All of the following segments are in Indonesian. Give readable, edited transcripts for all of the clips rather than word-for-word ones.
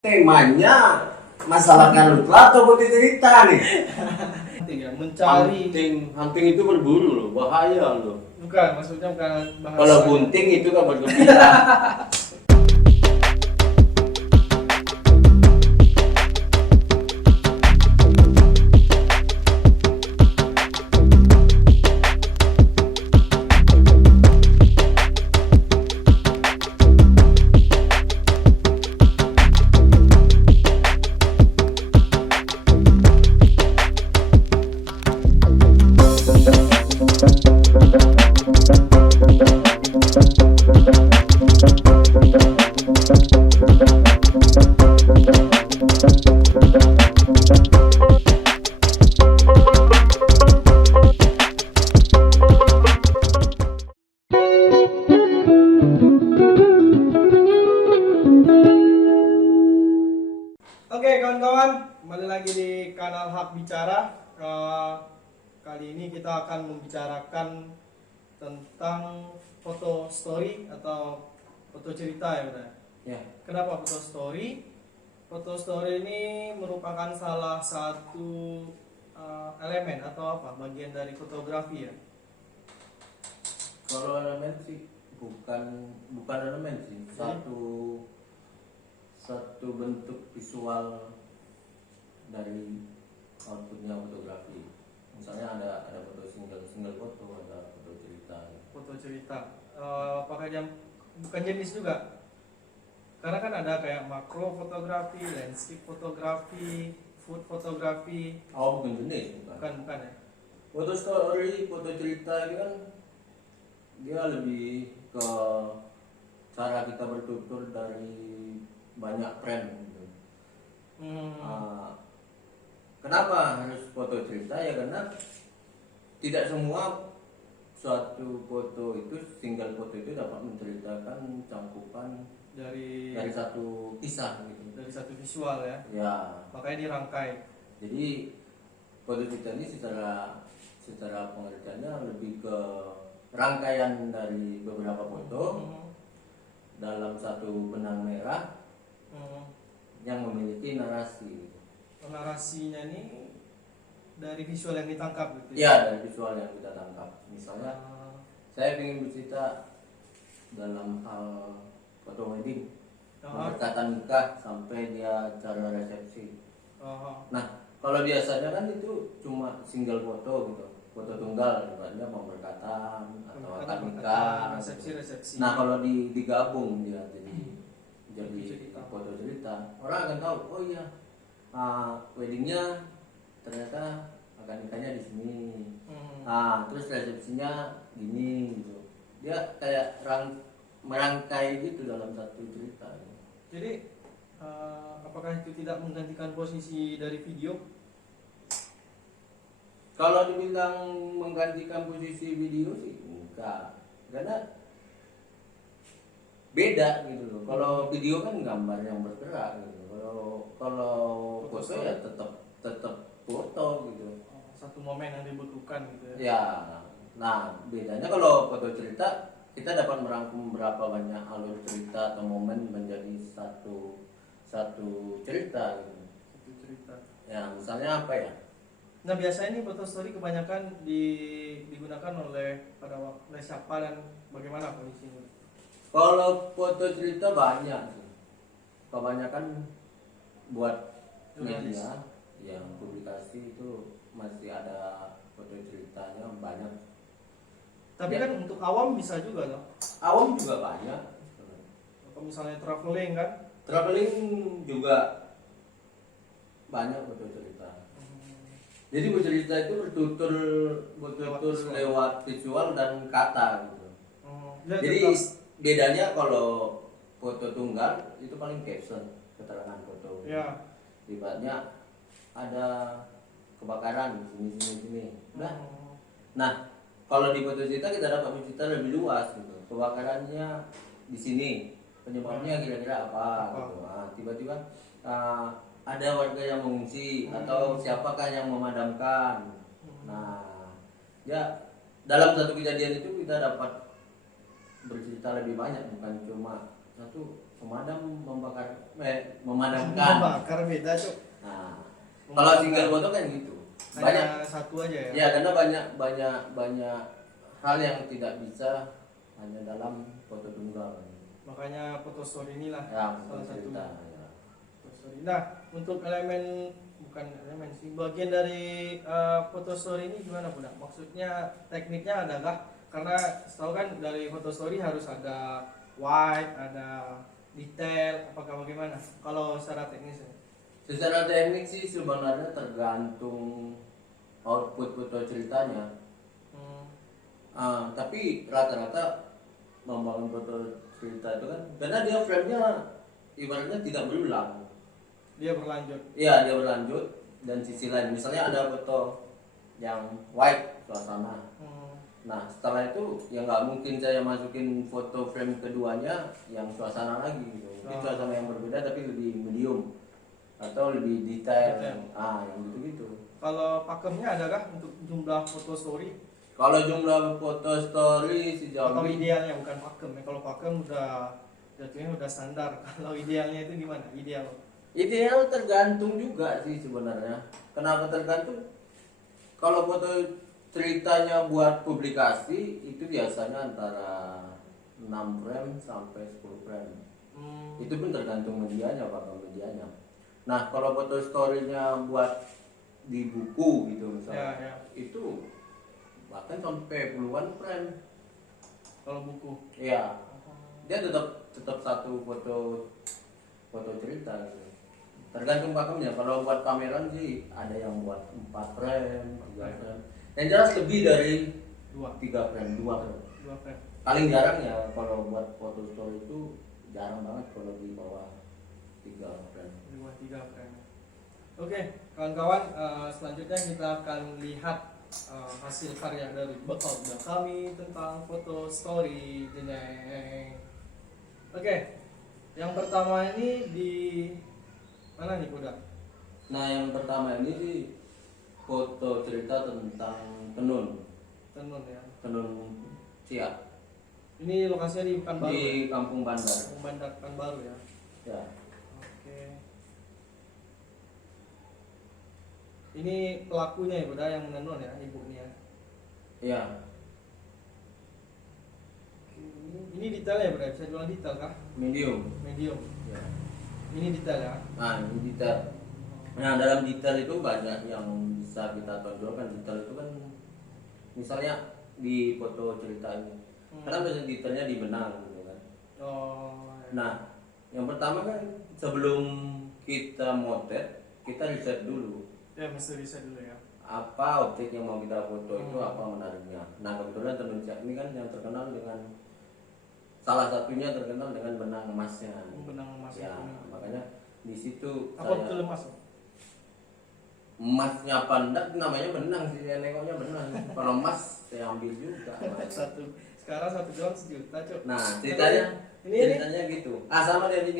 Temanya masalah karhutlah atau putih cerita nih? Tinggal mencari. Hunting itu berburu loh, bahaya loh. Bukan, maksudnya bukan bahasa. Kalau bunting itu kabar gembira. Oke kawan-kawan, kembali lagi di kanal Hub Bicara. Kali ini kita akan membicarakan tentang foto story atau foto cerita ya benar. Ya. Kenapa foto story? Foto story ini merupakan salah satu elemen atau apa bagian dari fotografi ya. Kalau elemen sih bukan elemen sih, satu bentuk visual dari outputnya fotografi. Misalnya ada foto single foto, ada foto cerita. Foto cerita. Apakah bukan jenis juga? Karena kan ada kayak makro fotografi, landscape fotografi, food fotografi. Oh, bukan jenis, Bukan ya. Foto story, foto cerita itu kan dia lebih ke cara kita bertutur dari banyak tren gitu. Kenapa harus foto cerita ya? Karena tidak semua suatu foto itu, single foto itu dapat menceritakan cangkupan dari satu kisah gitu. Dari satu visual ya. Ya. Makanya dirangkai. Jadi foto cerita ini secara pengertiannya lebih ke rangkaian dari beberapa foto dalam satu benang merah yang memiliki narasi. Narasinya ini dari visual yang ditangkap gitu ya? Dari visual yang kita tangkap. Misalnya saya ingin bercerita dalam hal foto wedding, perkataan nikah sampai dia acara resepsi. Nah, kalau biasanya kan itu cuma single foto gitu, foto tunggal, dia mau berkatan atau akad nikah, resepsi. Nah, kalau digabung dia jadi foto cerita, orang akan tahu, oh iya, weddingnya ternyata akad nikahnya di sini, terus resepsinya gini gitu. Dia kayak merangkai gitu dalam satu cerita. Jadi apakah itu tidak menggantikan posisi dari video? Kalau dibilang menggantikan posisi video sih enggak, karena beda gitu loh. Kalau video kan gambar yang bergerak gitu. Kalau foto ya tetap foto gitu. Satu momen yang dibutuhkan gitu ya. Ya. Nah, bedanya kalau foto cerita kita dapat merangkum berapa banyak alur cerita atau momen menjadi satu cerita gitu. Satu cerita. Ya, misalnya apa ya? Nah, biasanya ini foto story kebanyakan digunakan oleh siapa dan bagaimana kondisinya? Kalau foto cerita banyak sih. Kebanyakan buat media yang publikasi itu masih ada foto ceritanya banyak. Tapi kan untuk awam bisa juga loh. Awam juga banyak. Kalau misalnya traveling kan? Traveling juga banyak foto cerita. Jadi bercerita itu bertutur lewat visual dan kata gitu. Jadi bedanya kalau foto tunggal itu paling caption, keterangan foto. Ya. Ibaratnya ada kebakaran di sini. Nah, kalau di foto cerita kita dapat bercerita lebih luas gitu. Kebakarannya di sini, penyebabnya kira-kira apa gitu. Nah, tiba-tiba ada warga yang mengungsi atau siapakah yang memadamkan. Nah, ya dalam satu kejadian itu kita dapat bercerita lebih banyak, bukan cuma satu pemadam memadamkan. Membakar beda cok. Nah, kalau single foto kan gitu. Banyak. Hanya satu aja ya. Ya, karena banyak hal yang tidak bisa hanya dalam foto tunggal. Makanya foto story inilah Ya, salah foto satunya. cerita. Ya. Foto story. Nah, untuk bukan elemen sih, bagian dari foto story ini gimana Bunda? Maksudnya tekniknya adakah? Karena setahu kan dari foto story harus ada white, ada detail, apakah bagaimana? Kalau secara teknisnya? Secara teknik sih sebenarnya tergantung output foto ceritanya. Tapi rata-rata membangun foto cerita itu kan karena dia frame-nya ibaratnya tidak berulang. Dia berlanjut. Iya, dia berlanjut dan sisi lain misalnya ada foto yang white suasana. Nah, setelah itu ya nggak mungkin saya masukin foto frame keduanya yang suasana lagi gitu. Mungkin suasana yang berbeda tapi lebih medium atau lebih detail. Yang gitu-gitu. Kalau pakemnya adakah untuk jumlah foto story? Kalau jumlah foto story sejauh Atau ini idealnya bukan pakem ya. Kalau pakem udah jatuhnya udah standar. Kalau idealnya itu gimana? ideal tergantung juga sih sebenarnya. Kenapa tergantung? Kalau foto ceritanya buat publikasi itu biasanya antara 6 frame sampai 10 frame. Itu pun tergantung medianya, pakai medianya. Nah, kalau foto story-nya buat di buku gitu misalnya, itu bahkan sampai puluhan frame. Kalau buku. Iya. Dia tetap satu foto cerita gitu. Tergantung pakemnya. Kalau buat pameran sih ada yang buat 4 frame, 3 frame. Yang jelas lebih dari 3 frame, 2 frame. 2 frame. Paling jarang ya kalau buat foto story itu jarang banget kalau di bawah 3 frame. 3 frame. Oke, kawan-kawan, selanjutnya kita akan lihat hasil karya dari bekal kami tentang foto story. Jeng. Oke, yang pertama ini di mana nih Budak? Nah, yang pertama ini sih foto cerita tentang tenun Ya. tenun siap Ini lokasinya di Pekanbaru. di Ya? Kampung Bandar. Kampung Bandar Pekanbaru ya. Ya. Oke. Ini pelakunya ya Budak yang menenun ya, ibu ini ya. Iya. Ini detailnya ya Budak, bisa bilang detail kah? Medium. Ya. Ini detail ya. Nah, ini detail. Nah, dalam detail itu banyak yang bisa kita tonjolkan. Detail itu kan misalnya di foto cerita ini. Karena banyak detailnya di benang gitu kan. Nah, yang pertama kan sebelum kita motret, kita riset dulu. Ya, mesti riset dulu ya. Apa objek yang mau kita foto itu apa menariknya. Nah, kebetulan tenun siap ini kan yang terkenal dengan salah satunya terkenal dengan benang emasnya. Benang emas Ya, itu. makanya di situ Apa betul emas? emasnya apa enggak namanya benang sih, saya nengoknya benang. Kalau emas saya ambil juga. Sekarang 1 gram 1 juta, Cuk. Nah, ceritanya gitu. Sama dari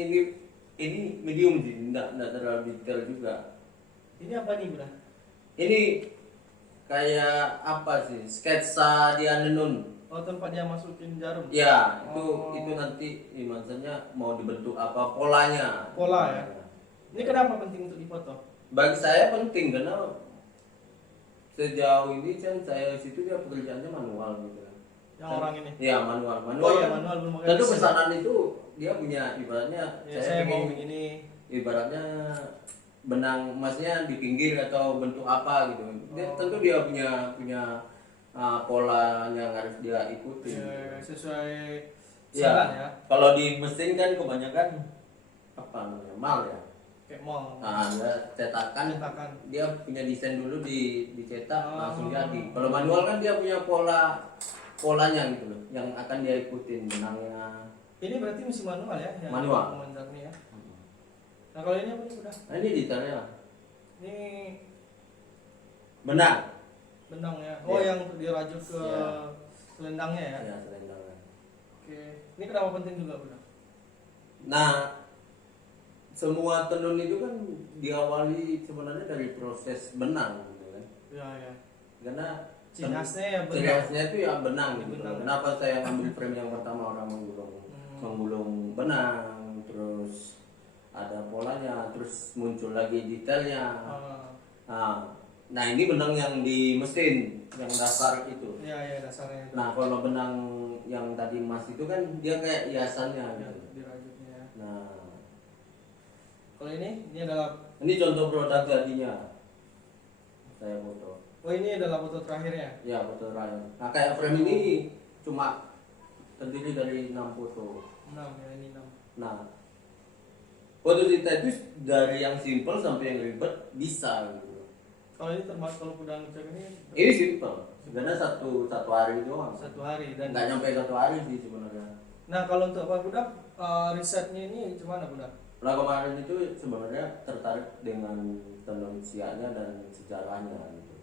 ini medium sih, enggak terlalu detail juga. Ini apa nih, Bro? Ini kayak apa sih? Sketsa dia nenun. Oh, tempat dia masukin jarum. Ya, itu nanti maksudnya mau dibentuk apa polanya. Pola ya. Ini kenapa penting untuk difoto? Bagi saya penting karena sejauh ini kan saya situ dia pekerjaannya manual gitu. Yang orang ini. Iya, manual. Oh iya, kan, manual belum pakai tentu mesin. pesanan itu dia punya ibaratnya Ya, saya mau begini. ibaratnya benang emasnya di pinggir atau bentuk apa gitu. Tentu dia punya pola yang harus dia ikuti. Ya, sesuai Ya, saran ya. kalau di mesin kan kebanyakan apa namanya mal ya. Kayak mall. Nah, dia cetakan. Dia punya desain dulu dicetak langsung jadi. Kalau manual kan dia punya polanya gitu loh, yang akan dia ikutin benangnya. Ini berarti mesin manual ya? Manual. Ini ya. Nah, kalau ini apa nih, udah? Nah, ini detailnya. Ini Benang. ya. Oh, Ya. yang dirajut ke selendangnya ya. Ya, selendangnya. Oke. Ini kenapa penting juga, Bro? Nah, semua tenun itu kan diawali sebenarnya dari proses benang gitu kan. Ya. Karena Ciri khasnya ya benang. ciri khasnya itu ya benang gitu. Benang. Kenapa saya ambil frame yang pertama orang menggulung benang, terus ada polanya, terus muncul lagi detailnya. Nah ini benang yang di mesin, yang dasar itu. Iya dasarnya. Nah kalau benang yang tadi emas itu kan dia kayak hiasannya gitu. Dirajutnya. Nah Kalau ini adalah ini contoh produk jadinya. Saya foto. Oh ini adalah foto terakhirnya. Ya foto terakhir. Nah kayak frame ini cuma terdiri dari 6 foto. 6 ya, ini 6. Nah foto kita itu dari yang simple sampai yang ribet bisa gitu. Kalau ini termasuk kalau pedang cek ini Ini simple. Sebenarnya satu hari doang. 1 hari dan Nggak nyampe 1 hari sih sebenarnya. Nah kalau untuk Pak Budak risetnya ini gimana Budak? Nah kemarin itu sebenarnya tertarik dengan tenun siaknya dan sejarahnya gitu.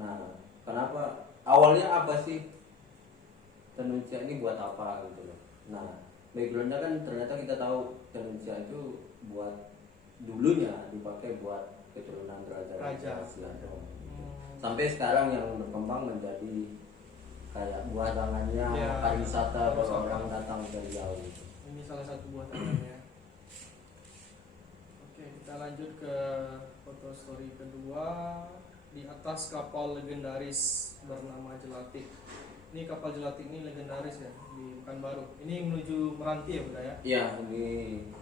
Nah kenapa awalnya apa sih tenun siak ini buat apa gitu loh. Nah backgroundnya kan ternyata kita tahu tenun siak itu buat dulunya dipakai buat keturunan raja siak dong. Sampai sekarang yang berkembang menjadi kayak buah tangannya pariwisata kalau orang datang dari jauh gitu. Ini salah satu buah tangannya. Oke, kita lanjut ke foto story kedua. Di atas kapal legendaris bernama Jelatik. Ini kapal Jelatik ini legendaris ya di Pekanbaru. Ini menuju Meranti ya Bunda ya? Iya, ini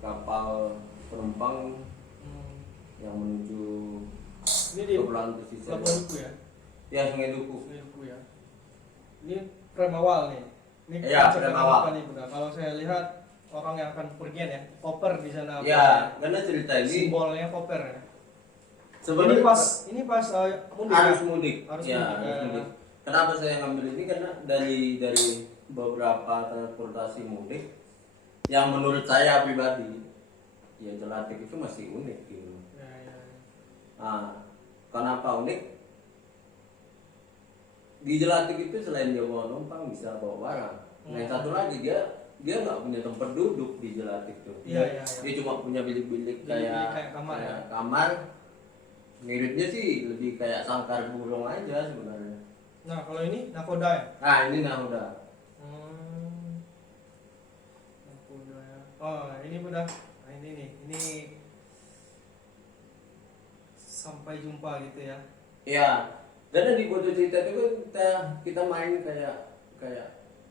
kapal penumpang yang menuju ini di Kepulauan Pesisir. Pelabuhan Duku ya? Ya, Sungai Duku. Sungai Duku ya. Ini frame awal nih. Ini Iya, konsep frame yang awal. apa nih Bunda? Kalau saya lihat orang yang akan pergian ya, koper di sana. Ya, karena cerita ini simbolnya koper ya. sebenarnya Ini pas mudik. harus mudik. Harus Ya, mudik, harus ya. mudik. Kenapa saya ngambil ini karena dari beberapa transportasi mudik yang menurut saya pribadi ya Jelatik itu masih unik gitu. Ya. Nah, kenapa unik? Di Jelatik itu selain dia bawa numpang bisa bawa barang. Nah, yang satu lagi dia nggak punya tempat duduk di Jelatik itu. Iya. Dia cuma punya bilik-bilik Kayak kayak kamar ya. kamar. Miripnya sih lebih kayak sangkar burung aja sebenarnya. Nah, kalau ini nakoda ya? Nah, ini nahoda. Nakoda ya. Oh, ini udah. Nah, ini nih. Ini sampai jumpa gitu ya. Iya. Karena di foto cerita itu kan kita main kayak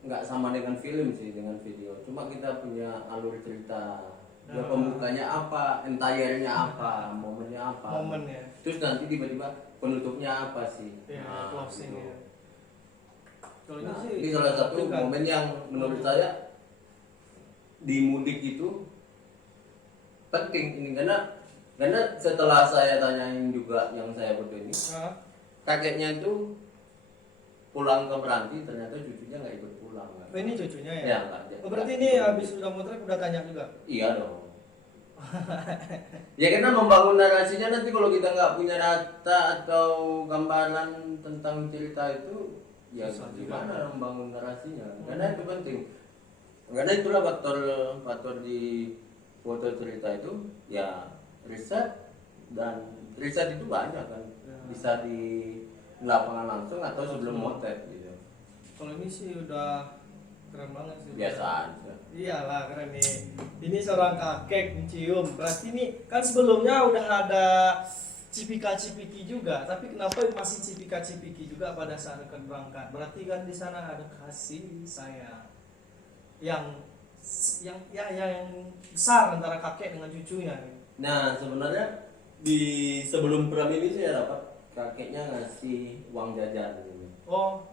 nggak sama dengan film sih, dengan video. Cuma kita punya alur cerita. Ya, pembukanya apa, entire-nya apa, momennya apa. Momen ya. Terus nanti tiba-tiba penutupnya apa sih? Ya, closing gitu. ya. Kalau Nah, ini sih ini salah satu bukan. momen yang menurut saya di mudik itu penting ini karena setelah saya tanyain juga yang saya foto ini, kakeknya itu pulang ke Meranti ternyata cucunya nggak ikut pulang. Oh, ini cucunya ya? Ya nggak. Oh, berarti ini habis udah motret udah tanya juga? Iya dong. Ya karena membangun narasinya nanti kalau kita nggak punya data atau gambaran tentang cerita itu ya susah gimana membangun narasinya. Karena itu penting. Karena itulah faktor di foto cerita itu ya riset, dan riset itu banyak kan. Bisa di lapangan langsung atau sebelum motret gitu. Kalau ini sih udah keren banget sih. Biasa aja. Iyalah keren nih. Ini seorang kakek mencium. Berarti ini kan sebelumnya udah ada cipika-cipiki juga, tapi kenapa masih cipika-cipiki juga pada saat akan berangkat? Berarti kan di sana ada kasih sayang yang besar antara kakek dengan cucunya. Nah sebenarnya di sebelum pram ini saya dapat kakeknya ngasih uang jajan gitu. Oh,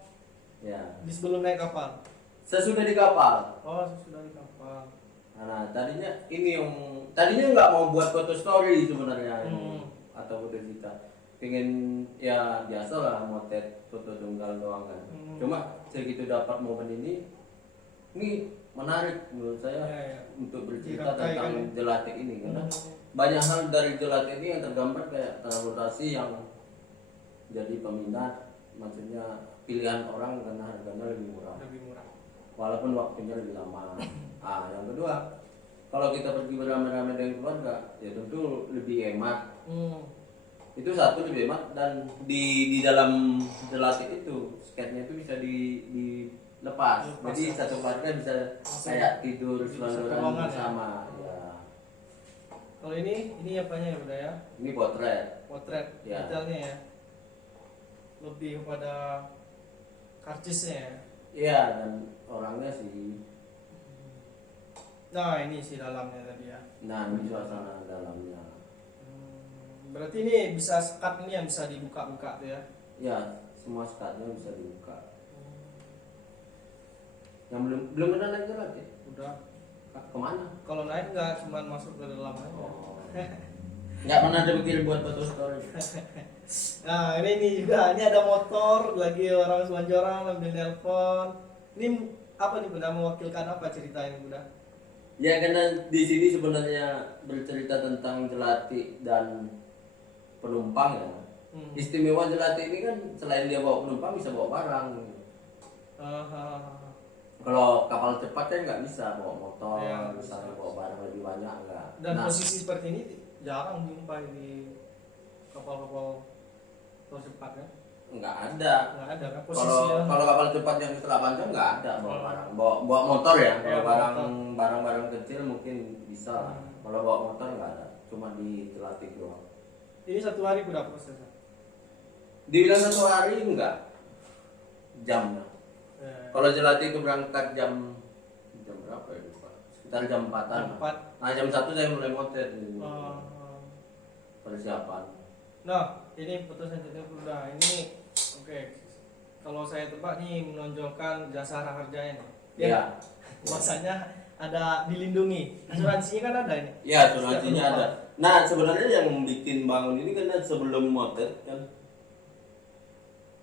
Ya. di sebelum naik kapal. Sesudah di kapal. Oh, sudah di kapal. Nah tadinya nggak mau buat foto story sebenarnya ini, atau foto cerita. Pengen ya biasa lah motret foto tunggal doang kan. Cuma segitu dapat momen ini menarik menurut saya Ya. untuk bercerita Dirangkai tentang kan? Jelatik ini karena banyak hal dari Jelatik ini yang tergambar kayak transportasi yang jadi peminat, maksudnya pilihan orang karena harganya lebih murah walaupun waktunya lebih lama. Yang kedua, kalau kita pergi beramai-ramai dengan keluarga ya tentu lebih hemat. Itu satu, lebih hemat, dan di dalam Jelatik itu skatenya itu bisa dilepas. Jadi satu keluarga bisa kayak tidur Satu selondoran ruangan ya? bersama. Kalau ini apanya ya udah ya? Ini potret. Potret, Ya. detailnya ya. Lebih kepada karcisnya ya. Iya, dan orangnya sih. Nah ini sih dalamnya tadi ya. Nah, ini suasana dalamnya. Berarti ini bisa sekat ini yang bisa dibuka-buka tuh ya. Ya, semua skatnya bisa dibuka. Yang belum pernah naik jalan ya? Udah. Kemana? Kalau naik nggak cuma masuk ke dalam aja. Oh. Nggak pernah ada pikir buat foto story. Nah ini juga, ini ada motor lagi orang selonjoran ambil nelpon. Ini apa nih Bunda, mewakilkan apa ceritanya Bunda? Ya karena di sini sebenarnya bercerita tentang Jelati dan penumpang ya. Istimewa Jelati ini kan selain dia bawa penumpang bisa bawa barang. Kalau kapal cepat kan nggak bisa bawa motor, Ya, misalnya bisa. bawa barang lebih banyak enggak. Dan Nah, posisi seperti ini jarang jumpai di kapal-kapal cepat ya. nggak ada. Nggak ada kan Kalau posisinya. kalau kapal cepat yang 8 jam nggak ada bawa barang. Bawa motor ya. Kalau Ya, bawa motor. barang-barang kecil mungkin bisa lah. Kalau bawa motor nggak ada. Cuma di Jelati doang. Ini satu hari udah prosesnya. Dibilang 1 hari enggak jamnya. Ya. Kalau Jelati itu berangkat jam berapa ya lupa? Sekitar jam 4-an. Empat. Nah jam 1 saya mulai motret Oh. persiapan. Nah, ini foto selanjutnya udah. Ini oke. Kalau saya tebak nih menonjolkan jasa Raharjaya nih. Iya. Bahasanya ada dilindungi. Asuransinya kan ada ini. Iya, asuransinya Setiap ada. Nah sebenarnya yang bikin bangun ini karena sebelum motret kan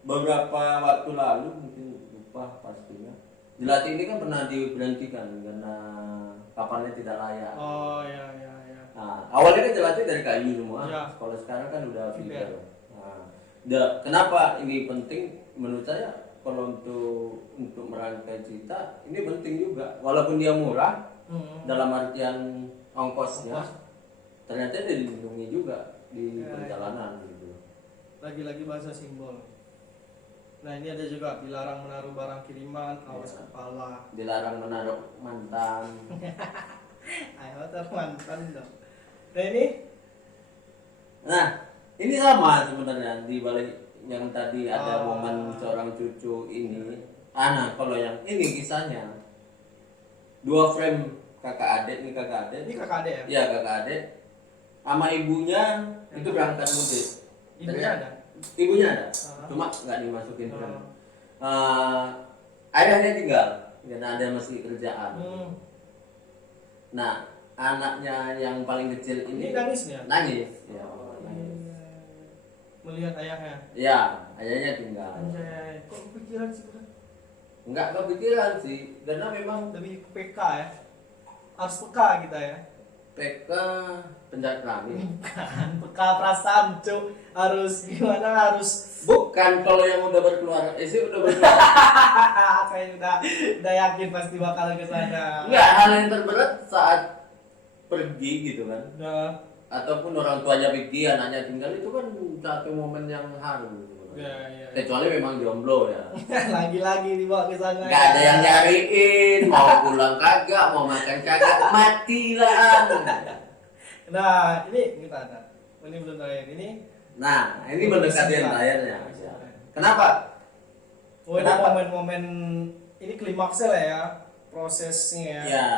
beberapa waktu lalu mungkin lupa pastinya. Jelati ini kan pernah diberhentikan karena kapalnya tidak layak. Oh ya ya ya. Nah, awalnya kan Jelati dari kayu semua. Ya. Kalau sekarang kan udah Fiber. fiber. Nah, kenapa ini penting? Menurut saya kalau untuk merangkai cerita ini penting juga. Walaupun dia murah dalam artian ongkosnya, ternyata dia dilindungi juga di Ya, perjalanan gitu. Lagi-lagi bahasa simbol. Nah ini ada juga dilarang menaruh barang kiriman, awas Ya. kepala. Dilarang menaruh mantan. Ayo mantan dong. Nah ini Nah, ini sama sebenarnya di balik yang tadi ada Ah. momen seorang cucu ini. Nah, kalau yang ini kisahnya 2 frame kakak adik, ini kakak adik. ini kakak adek ya? Iya, kakak adik. Sama ibunya itu berangkat mudik. Ibunya ada? Ibunya ada. Ah. Cuma nggak dimasukin frame. Ah. Ayahnya tinggal karena ada masih kerjaan. Nah, anaknya yang paling kecil Ini ini nangis ya? nangis. Ya, nangis. Melihat ayahnya. Ya, ayahnya tinggal. Anjay, kok kepikiran sih Bro? Enggak kepikiran sih, karena memang Lebih PK ya. Harus peka kita ya. PK penjahat kelamin. Bukan peka perasaan, Cuk. Harus gimana harus Bukan kalau yang udah berkeluarga, sih udah berkeluarga. saya udah yakin pasti bakal ke sana. Enggak, hal yang terberat saat pergi gitu kan. Udah. Ataupun orang tuanya pergi, anaknya tinggal itu kan satu momen yang haru gitu. Ya. Kecuali memang jomblo ya. Lagi-lagi dibawa ke sana. Enggak ada yang nyariin, mau pulang kagak, mau makan kagak, mati lah. Nah, ini kita ada. Ini belum terakhir. Ini Nah, ini mendekati yang terakhirnya. Ya. Kenapa? oh, ini Kenapa? momen-momen ini klimaksnya lah ya, prosesnya. Ya,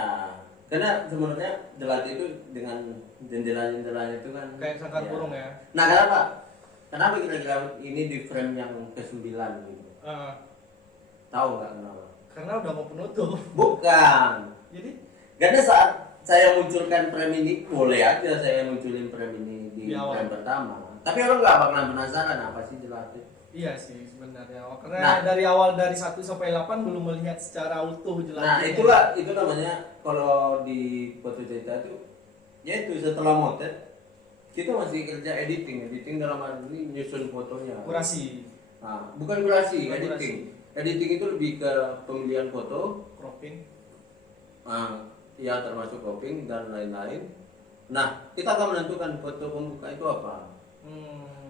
karena sebenarnya Jelati itu dengan jendela-jendelanya itu kan Kayak sangkar burung ya. Nah, kenapa? Kenapa kira-kira ini di frame yang ke-9 gitu? Tahu nggak kenapa? Karena udah mau penutup. Bukan. Jadi Karena saat saya munculkan frame ini, boleh aja saya munculin frame ini di Di awal. frame pertama. Tapi orang nggak bakalan penasaran apa sih Jelati. iya sih sebenarnya. Karena Nah. dari awal dari 1 sampai 8 belum melihat secara utuh jelas. Nah, itu namanya kalau di foto cerita itu, yaitu setelah motret kita masih kerja editing dalam hal ini menyusun fotonya. kurasi, Nah, bukan kurasi, Bukan editing. Editing itu lebih ke pemilihan foto, cropping. ya termasuk cropping dan lain-lain. Nah, kita akan menentukan foto pembuka itu apa.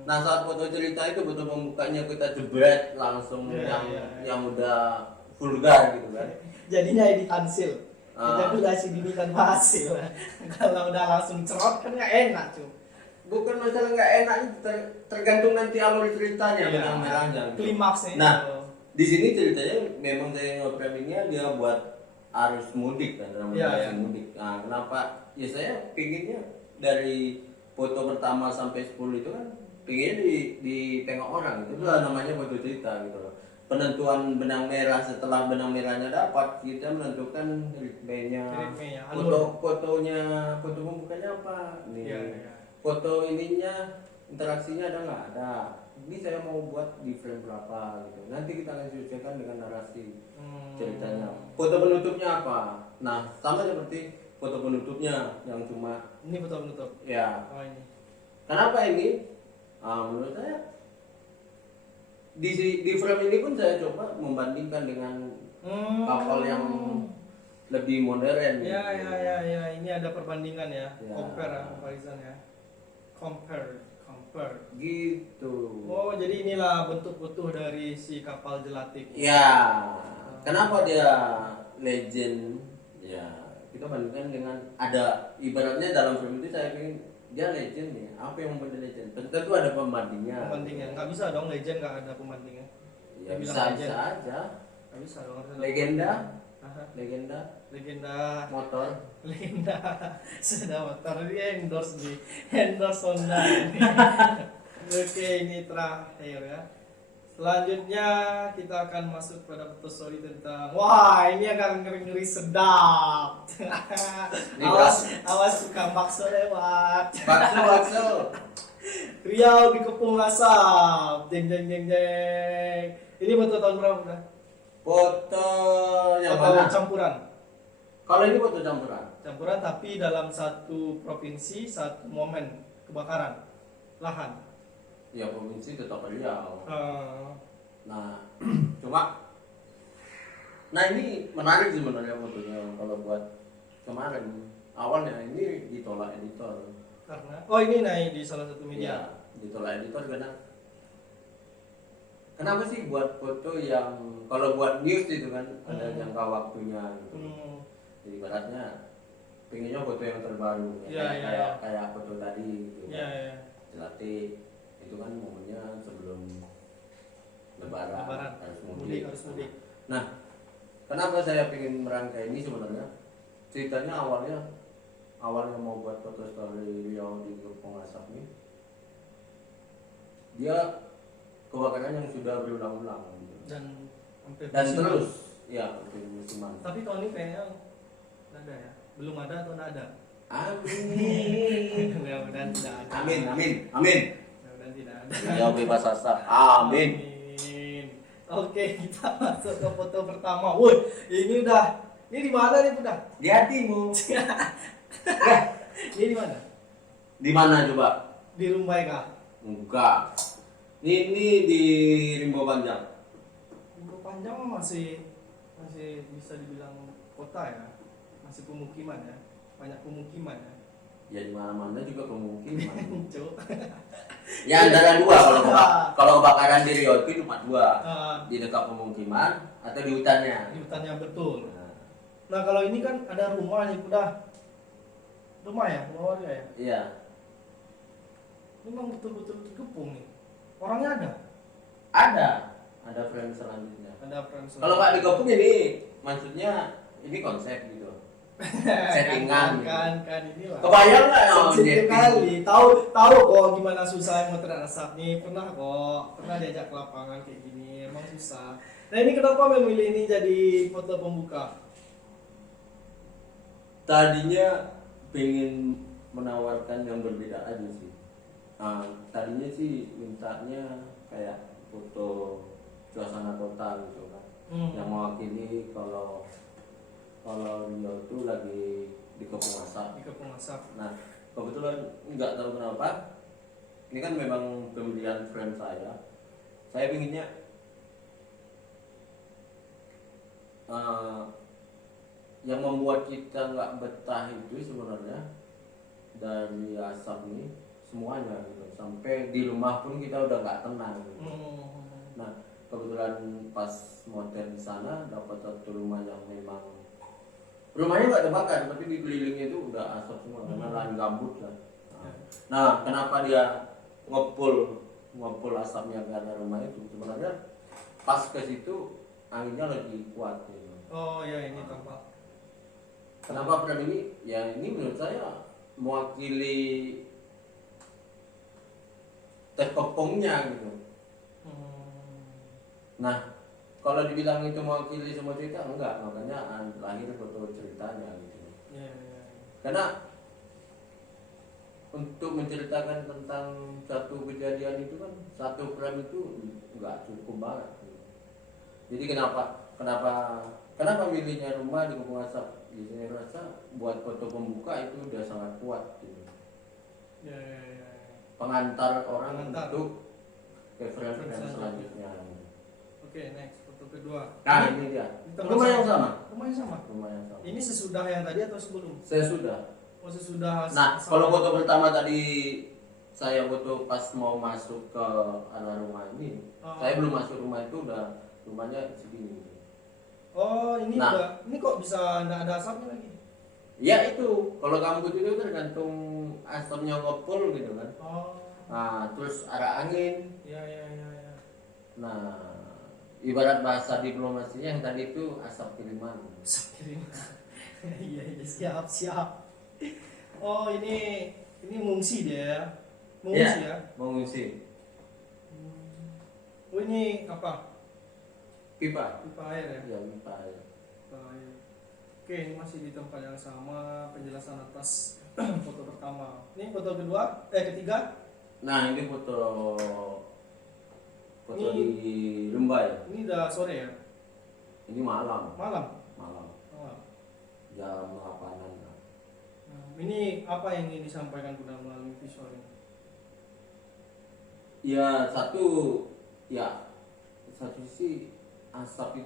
Nah, saat foto cerita itu foto pembukanya kita jebret langsung Ya, yang ya, ya. yang udah vulgar gitu kan. Jadinya edit hasil. ejakulasi dini tanpa hasil. Kalau udah langsung cerot kan nggak enak cuy. Bukan masalah nggak enak, tergantung nanti alur ceritanya, Iya. benang merahnya. Klimaksnya. Nah, itu. di sini ceritanya memang saya nge-framingnya dia buat arus mudik kan, Iya, arus iya. mudik. Nah, kenapa? Ya saya pinginnya dari foto pertama sampai 10 itu kan pinginnya ditengok orang. Itu lah namanya foto cerita gitu loh. Penentuan benang merah, setelah benang merahnya dapat, kita menentukan ritmenya, Ritmenya, alur. foto pembukanya apa nih, Iya, iya. foto ininya, interaksinya ada nggak ada, ini saya mau buat di frame berapa gitu, nanti kita akan sesuaikan dengan narasi ceritanya. Foto penutupnya apa, nah sama seperti foto penutupnya yang cuma Ini foto penutup. ya. Oh ini. Kenapa ini? Menurut saya di frame ini pun saya coba membandingkan dengan kapal yang lebih modern. Ya, ini ada perbandingan ya, Ya. comparison ya, compare. Gitu. Oh, jadi inilah bentuk utuh dari si kapal jelatik. Ya, kenapa dia legend? Ya, kita bandingkan dengan ada ibaratnya dalam film itu saya ingin dia legend nih. Apa yang membuat dia legend? Tentu ada pembandingnya. Pembandingnya nggak bisa dong, legend nggak ada pembandingnya. Ya, Dia bilang bisa legend. aja. Nggak bisa dong. harus ada Legenda, pembandingnya. Aha, legenda legenda, motor. legenda. Sudah motor dia endorse Honda ini. Oke, ini terakhir ya. Selanjutnya kita akan masuk pada foto story tentang wah ini agak ngeri-ngeri sedap. awas tukang bakso lewat. Bakso. Riau dikepung asap. Jeng jeng jeng jeng. Ini foto tahun berapa udah? Foto yang Foto mana? campuran. Kalau ini foto campuran. Campuran tapi dalam satu provinsi satu momen kebakaran lahan. Ya provinsi tetap Riau. Nah, nah ini menarik sih sebenarnya fotonya kalau buat kemarin. Awalnya ini ditolak editor. Karena ini naik di salah satu media. Iya, ditolak editor karena kenapa sih buat foto yang kalau buat news itu kan ada jangka waktunya gitu. Jadi ibaratnya pengennya foto yang terbaru kayak foto tadi gitu. Iya. Jelatik itu kan momennya sebelum lebaran. Harus mudik. Nah, kenapa saya ingin merangkai ini sebenarnya? Ceritanya awalnya mau buat foto story Riau di Gerbong Asap ini, dia kebakaran yang sudah berulang-ulang gitu. Dan Terus ya hampir musiman. Tapi tahun ini kayaknya nggak ada ya, belum ada atau nggak ada. Amin. Mudah-mudahan tidak ada. Amin. Mudah-mudahan tidak ada. Ya bebas asap. Amin. Oke, kita masuk ke foto pertama. Woi, ini di mana nih udah? Di hatimu. Ini di mana? Di mana coba? Di Rumbai kah? Enggak. Ini di Rimbo Panjang. Rimbo Panjang masih bisa dibilang kota ya, masih pemukiman ya, banyak pemukiman ya. Ya di mana-mana juga kemungkinan. Cuk. Ya antara dua kalau kebakaran di Riau itu cuma dua. Di dekat pemukiman atau di hutannya. Di hutannya betul. Nah kalau ini kan ada rumah nih udah. Rumah ya, rumah warga ya. Iya. Memang betul-betul dikepung nih. Orangnya ada. Ada frame selanjutnya. ada frame Kalau nggak digabung ini maksudnya ini konsep gitu. Settingan gitu. kan ini lah. Kebayang nggak ya? Sensitif kali. Tahu kok gimana susah motret asap nih. Pernah diajak ke lapangan kayak gini. Emang susah. Nah ini kenapa memilih ini jadi foto pembuka? Tadinya pengen menawarkan yang berbeda aja sih. Tadinya sih mintanya kayak foto suasana kota gitu kan, yang mewakili kalau Riau itu lagi dikepung asap. Nah kebetulan nggak tahu kenapa, ini kan memang pemilihan frame saya pinginnya yang membuat kita nggak betah itu sebenarnya dari asap ini semuanya gitu, sampai di rumah pun kita udah nggak tenang gitu. Nah kebetulan pas motel di sana dapat satu rumah yang memang rumahnya nggak terbakar, tapi di kelilingnya itu udah asap semua karena lahan gambut lah. Nah, kenapa dia ngepul asapnya karena rumah itu? Sebenarnya pas ke situ anginnya lagi kuat. Gitu. Oh ya, ini tampak. Kenapa peran ini? Ya ini menurut saya mewakili terkepungnya gitu. Nah, kalau dibilang itu mewakili semua cerita, enggak, makanya lahir foto ceritanya gitu. Ya. Karena untuk menceritakan tentang satu kejadian itu kan satu frame itu enggak cukup banget. Gitu. Jadi kenapa milihnya rumah di Kampung Asap? Saya rasa buat foto pembuka itu udah sangat kuat gitu. Ya. Pengantar orang Pengantar. untuk referensi selanjutnya. Oke, next foto kedua. Nah ini dia. Ini tempat Rumah yang sama. Rumahnya sama. Rumah yang sama. Ini sesudah yang tadi atau sebelum? Saya sudah. Oh, sesudah. Nah, kalau foto pertama tadi saya foto pas mau masuk ke arah rumah ini, saya belum masuk rumah itu udah rumahnya segini. Oh, ini Nah. udah. Ini kok bisa nggak ada asapnya lagi? Ya itu, kalau gambut itu tergantung asapnya ngepul gitu kan. Oh. Nah, terus arah angin. Ya. Nah, ibarat bahasa diplomasinya yang tadi itu asap kiriman. Asap kirim. Iya, siap. Oh, ini mengungsi dia ya. Mengungsi ya. Mengungsi. Oh, ini apa? Pipa. Pipa air ya. Ya, pipa air. Pipa air. Oke, ini masih di tempat yang sama, penjelasan atas foto pertama. Ini foto ketiga. Nah, ini foto Ini- di lembah ya. Ini udah sore ya. Ini malam. Malam. Jam 8-an. Ini apa yang ingin disampaikan Bunda melalui visual ini? Ya satu sisi asap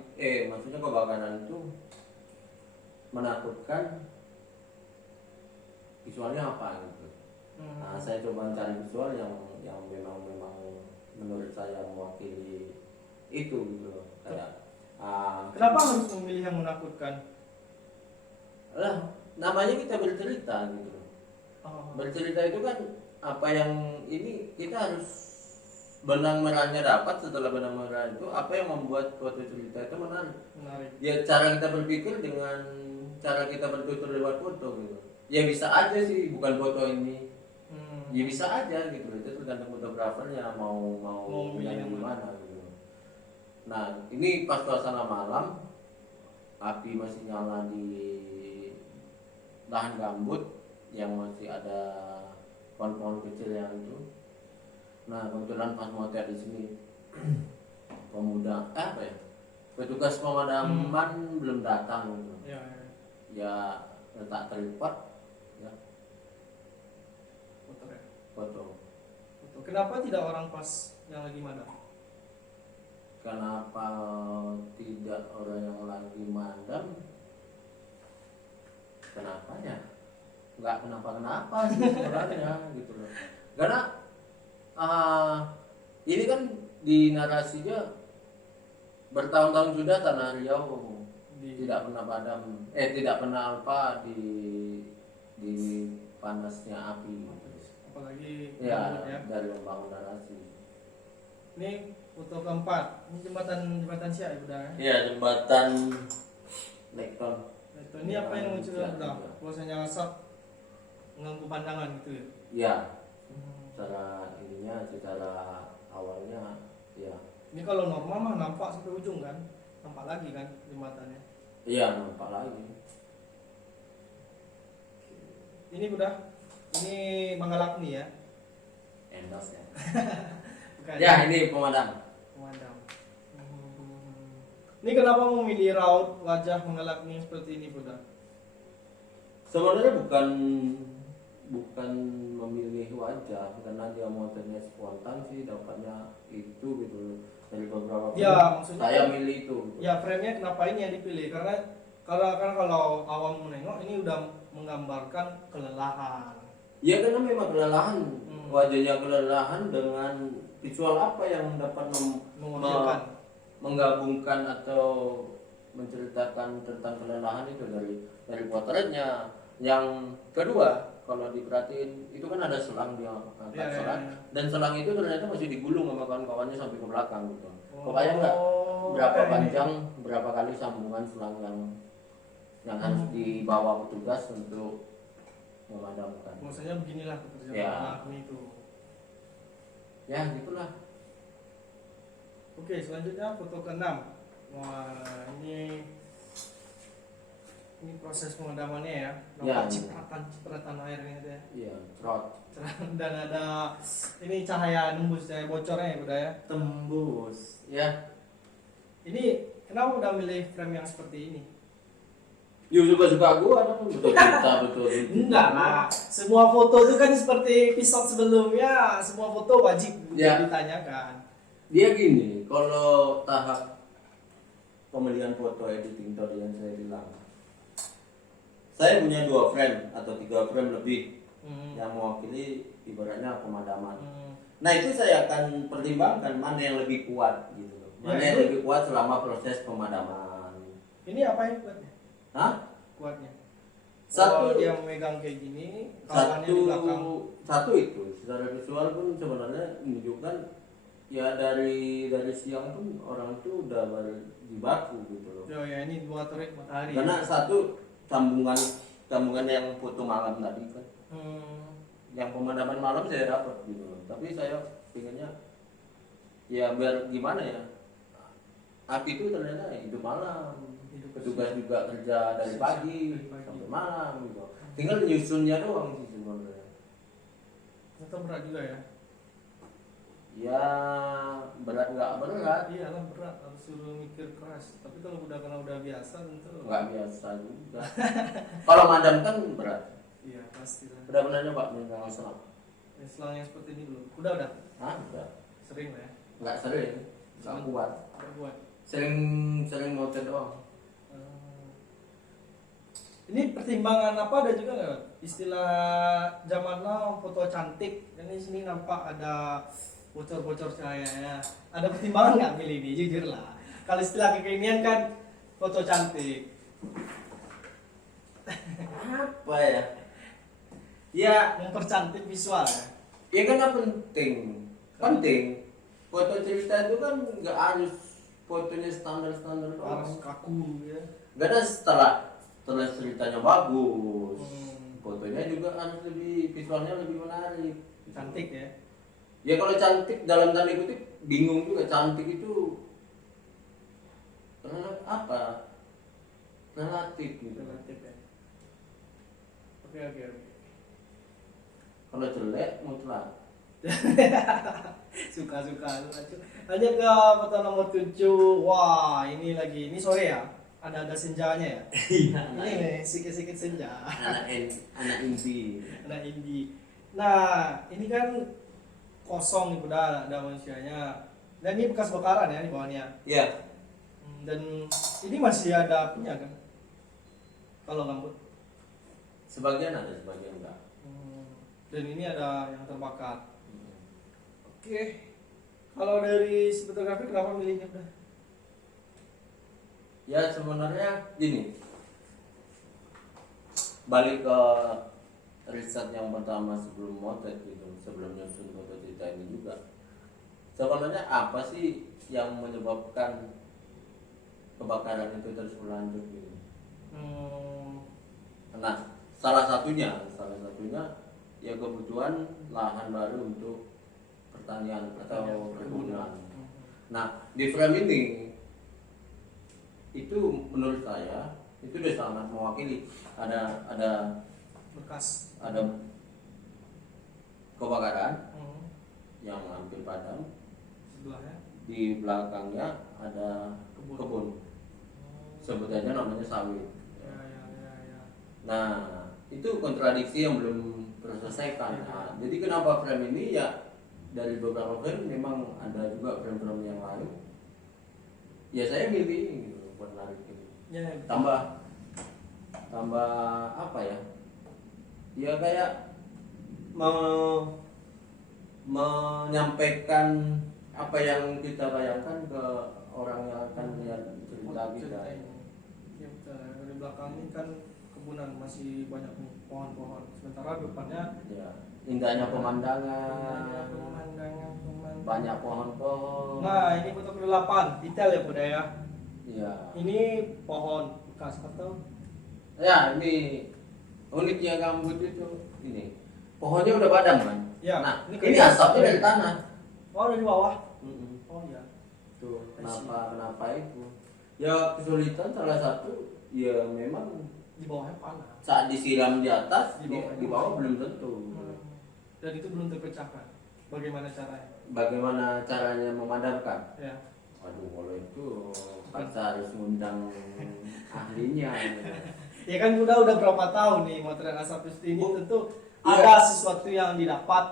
maksudnya kebakaran itu menakutkan, visualnya apa gitu. Nah, saya coba cari visual yang memang menurut saya mewakili itu gitu loh. Kayak Kenapa harus memilih yang menakutkan? lah namanya kita bercerita gitu loh. Bercerita itu kan apa yang ini kita harus benang merahnya dapat. Setelah benang merah itu apa yang membuat foto cerita itu menarik. Ya cara kita berpikir dengan cara kita bertutur lewat foto gitu. Ya bisa aja sih bukan foto ini. Ya bisa aja gitu. Itu tergantung fotografernya mau yang gimana gitu. Nah, ini pas suasana malam, api masih nyala di lahan gambut yang masih ada pohon-pohon kecil yang itu. Nah, kebetulan pas motret di sini petugas pemadaman belum datang gitu. Ya letak tripod ya foto. Kenapa tidak orang pas yang lagi madam? Kenapa tidak orang yang lagi madam? Kenapanya? Nggak kenapa sih sebenarnya gitu loh. Karena ini kan di narasinya bertahun-tahun sudah Tanah Riau tidak pernah padam, tidak pernah apa di panasnya api. Apalagi Ya, dari membangun narasi. Ini foto keempat. Ini jembatan siapa ya, Bunda? Iya, jembatan Lekton. Ini apa yang muncul Bunda? Bahwasanya asap mengganggu pandangan gitu ya? Iya. Secara awalnya ya. Ini kalau normal mah nampak sampai ujung kan? Nampak lagi kan jembatannya? Iya, nampak lagi. Ini Bunda, ini Manggalakni ya? Endos ya. Bukan. Ya, ini pemadam. Ini kenapa memilih raut wajah Manggalakni seperti ini Bunda? Sebenarnya bukan memilih wajah, karena dia modelnya spontan sih, dapatnya itu gitu dari beberapa Ya, maksudnya saya milih itu gitu. Ya, frame-nya kenapa ini yang dipilih? Karena kalau awam menengok ini udah menggambarkan kelelahan. Ya karena memang kelelahan, wajahnya kelelahan dengan visual apa yang dapat Menghasilkan menggabungkan atau menceritakan tentang kelelahan itu dari potretnya. Yang kedua, kalau diperhatiin itu kan ada selang dia angkat Iya, iya, selang, iya. dan selang itu ternyata masih digulung sama kawan-kawannya sampai ke belakang gitu. Oh, Kebayang nggak berapa ini. panjang, berapa kali sambungan selang yang harus dibawa petugas untuk memadamkan. Maksudnya beginilah pekerjaan Ya. kami itu. Ya gitulah. Oke, selanjutnya foto ke-6. Wah, ini proses pemadamannya ya. Ya, Nampak cipratan air ini ya. Iya, trot. Dan ada ini cahaya nembus, cahaya bocornya ya, Bunda ya. Tembus. Ya. Ini kenapa udah milih frame yang seperti ini? You suka gua kan betul kita betul. Enggak lah, semua foto itu kan seperti episode sebelumnya, semua foto wajib Ya. ditanyakan. Dia gini, kalau tahap pemilihan foto editing tadi yang saya bilang, saya punya 2 frame atau 3 frame lebih yang mewakili ibaratnya pemadaman. Nah itu saya akan pertimbangkan mana yang lebih kuat gitu loh. Mana Ya, yang itu- lebih kuat selama proses pemadaman. Ini apa yang kuatnya? Hah? Kuatnya. Satu- Dia memegang kayak gini, kawannya di belakang. Satu itu secara visual pun sebenarnya menunjukkan ya dari siang pun orang itu udah berjibaku gitu loh. Oh ya, ini dua terik matahari. Karena satu sambungan yang foto malam tadi kan, yang pemadaman malam saya dapat gitu loh. Tapi saya pinginnya ya biar gimana ya, api itu ternyata hidup malam, petugas juga kerja dari pagi sampai malam gitu. Tinggal nyusunnya doang sih sebenarnya. Itu berat juga ya. Ya berat nggak berat, Iya lah berat, harus suruh mikir keras. Tapi kalau udah biasa tentu. nggak biasa juga. Kalau madam kan berat. Iya pastilah. Udah pernah nyoba megang selang? Selang yang seperti ini belum. Udah. Ah, udah. Sering lah ya. Nggak sering, nggak kuat. Udah buat. Sering motor doang. Ini pertimbangan apa ada juga nggak? Istilah zaman now foto cantik. Dan di sini nampak ada bocor-bocor cahayanya. Ada pertimbangan nggak pilih ini? Jujur lah. Kalau istilah kekinian kan foto cantik. Apa ya? Ya, Mempercantik visual ya. ya kan penting. Foto cerita itu kan nggak harus fotonya standar doang. Harus kaku ya. Nggak ada setelah ceritanya bagus. Hmm. Fotonya juga harus visualnya lebih menarik. Cantik ya. Ya kalau cantik dalam tanda kutip bingung juga, cantik itu apa? Relatif gitu. Relatif ya. Oke. Kalau jelek mutlak. Suka-suka. Lanjut ke foto nomor 7. Wah, ini sore ya. Ada senjanya ya. Iya. Ini nih, sikit-sikit senja. Anak indie. Anak indie. Nah, ini kan kosong nih, udah ada manusianya. Dan ini bekas bakaran ya di bawahnya. Iya. Dan ini masih ada apinya kan? Kalau gambut. Sebagian ada, sebagian enggak. Dan ini ada yang terbakar. Oke. Kalau dari si fotografi kenapa milihnya udah? Ya sebenarnya gini, balik ke riset yang pertama sebelum motret gitu, sebelum nyusun foto cerita ini juga. Sebenarnya apa sih yang menyebabkan kebakaran itu terus berlanjut gitu? Nah, salah satunya ya kebutuhan lahan baru untuk pertanian atau perkebunan. Nah, di frame ini itu menurut saya itu udah sangat mewakili ada Bekas. kebakaran yang hampir padam, Sebelahnya. di belakangnya ada kebun. Sebut aja namanya sawit. Ya. Nah, itu kontradiksi yang belum terselesaikan. Nah, jadi kenapa frame ini ya dari beberapa frame memang ada juga frame-frame yang lain. Ya saya milih gitu buat narik ini. Ya. Tambah apa ya? Ya kayak menyampaikan apa yang kita bayangkan ke orang yang akan melihat cerita kita. Ya betul. Di belakang ini kan kebunan masih banyak nih pohon-pohon. Sementara depannya Ya, indahnya ada pemandangan, pemandangan. banyak pohon-pohon. Nah, ini foto ke-8, detail ya Bunda ya. Ya. Ini pohon bekas atau Ya, ini uniknya gambut itu ini. Pohonnya udah padam kan? Ya, Nah, ini ini kayak- asapnya dari tanah. oh dari bawah. Mm-mm. Oh ya. Tuh, I see. kenapa itu? Ya kesulitan salah satu ya memang Di bawahnya panas. saat disiram di atas, Di di bawah. bawah belum tentu. Dan itu belum terpecahkan. Bagaimana caranya? Bagaimana caranya memadamkan? Ya. Waduh, kalau itu pasti harus ngundang ahlinya. Ya kan udah berapa tahun nih motret asap itu ini tentu Iya. ada sesuatu yang didapat.